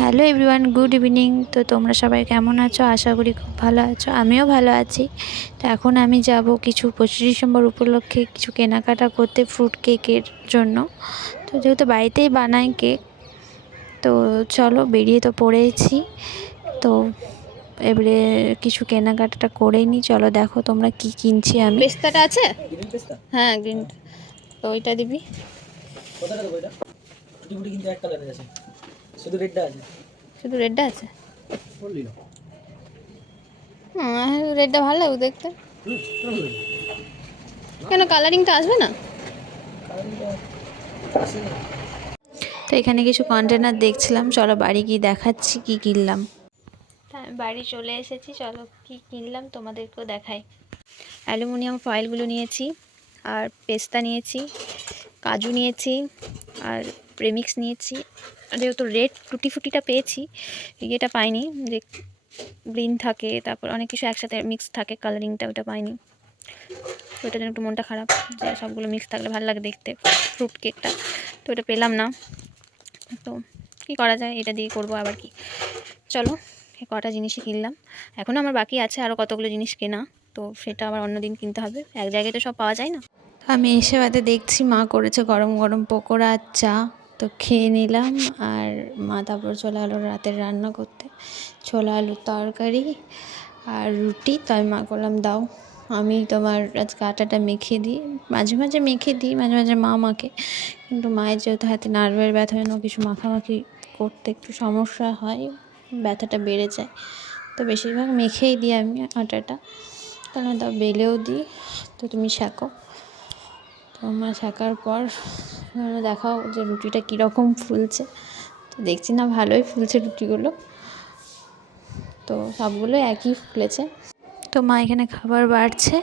Hello everyone, good evening. তো তোমরা সবাই কেমন আছো? আশা করি খুব ভালো আছো, আমিও ভালো আছি। তো এখন আমি যাব কিছু 25 ডিসেম্বর উপলক্ষে কিছু কেনাকাটা করতে ফ্রুট কেকের জন্য। তো যেহেতু বাড়িতেই বানাই কেক, তো চলো বেরিয়ে তো পড়েছি। তো এবারে কিছু কেনাকাটাটা করেই নি। চলো দেখো তোমরা কি কিনছি আমি। পেস্তাটা আছে? হ্যাঁ, গ্রিন। তো ওইটা দিবি। কোথাটা দেবো এটা? টুটি ফুটি কিন্তু এক কালারের আছে, শুধু রেডটা আছে। শুধু রেডটা আছে? বললি না? রেডটা ভালো লাগবে দেখতে। কেন, কালারিংটা আসবে না? তো এখানে কিছু কন্টেনার দেখছিলাম, চলো বাড়ি গিয়ে দেখাচ্ছি কি কিনলাম। আমি বাড়ি চলে এসেছি, চলো কি কিনলাম তোমাদেরকেও দেখাই। অ্যালুমিনিয়াম ফয়েলগুলো নিয়েছি, আর পেস্তা নিয়েছি, কাজু নিয়েছি, আর প্রেমিক্স নিয়েছি। যেহেতু রেড টুটি ফুটিটা পেয়েছি, ইয়েটা পাইনি, যে গ্রিন থাকে, তারপর অনেক কিছু একসাথে মিক্স থাকে, কালারিংটা ওটা পাইনি। তো ওটার জন্য একটু মনটা খারাপ, যে সবগুলো মিক্স থাকলে ভালো লাগে দেখতে ফ্রুট কেকটা। তো ওটা পেলাম না, তো কী করা যায়, এটা দিয়ে করবো আবার কি। চলো কটা জিনিসই কিনলাম, এখনও আমার বাকি আছে আরও কতগুলো জিনিস কেনা, তো সেটা আবার অন্য দিন কিনতে হবে, এক জায়গায় তো সব পাওয়া যায় না। আমি এসে বাদে দেখছি মা করেছে গরম গরম পকোড়া আর চা, তো খেয়ে নিলাম। আর মা তারপর চলে গেলো রাতের রান্না করতে, ছোলা আলুর তরকারি আর রুটি। তো আমি মা করলাম দাও, আমি তোমার আজকে আটাটা মেখে দিই, মাঝে মাঝে মেখে দিই, মাঝে মাঝে মা মাখে, কিন্তু মায়ের যেহেতু হাতে নার্ভের ব্যথা জন্য কিছু মাখামাখি করতে একটু সমস্যা হয়, ব্যথাটা বেড়ে যায়। তো বেশিরভাগ মেখেই দিই আমি আটাটা, কারণ তাও বেলেও দিই। তো তুমি শেখো। তো মা শেখার পর দেখাও যে রুটিটা কীরকম ফুলছে। তো দেখছি না ভালোই ফুলছে রুটিগুলো, তো সবগুলো একই ফুলেছে। তো মা এখানে খাবার বাড়ছে,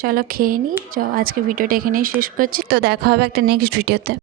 চলো খেয়ে নিই। আজকে ভিডিওটা এখানেই শেষ করছি, তো দেখা হবে একটা নেক্সট ভিডিওতে।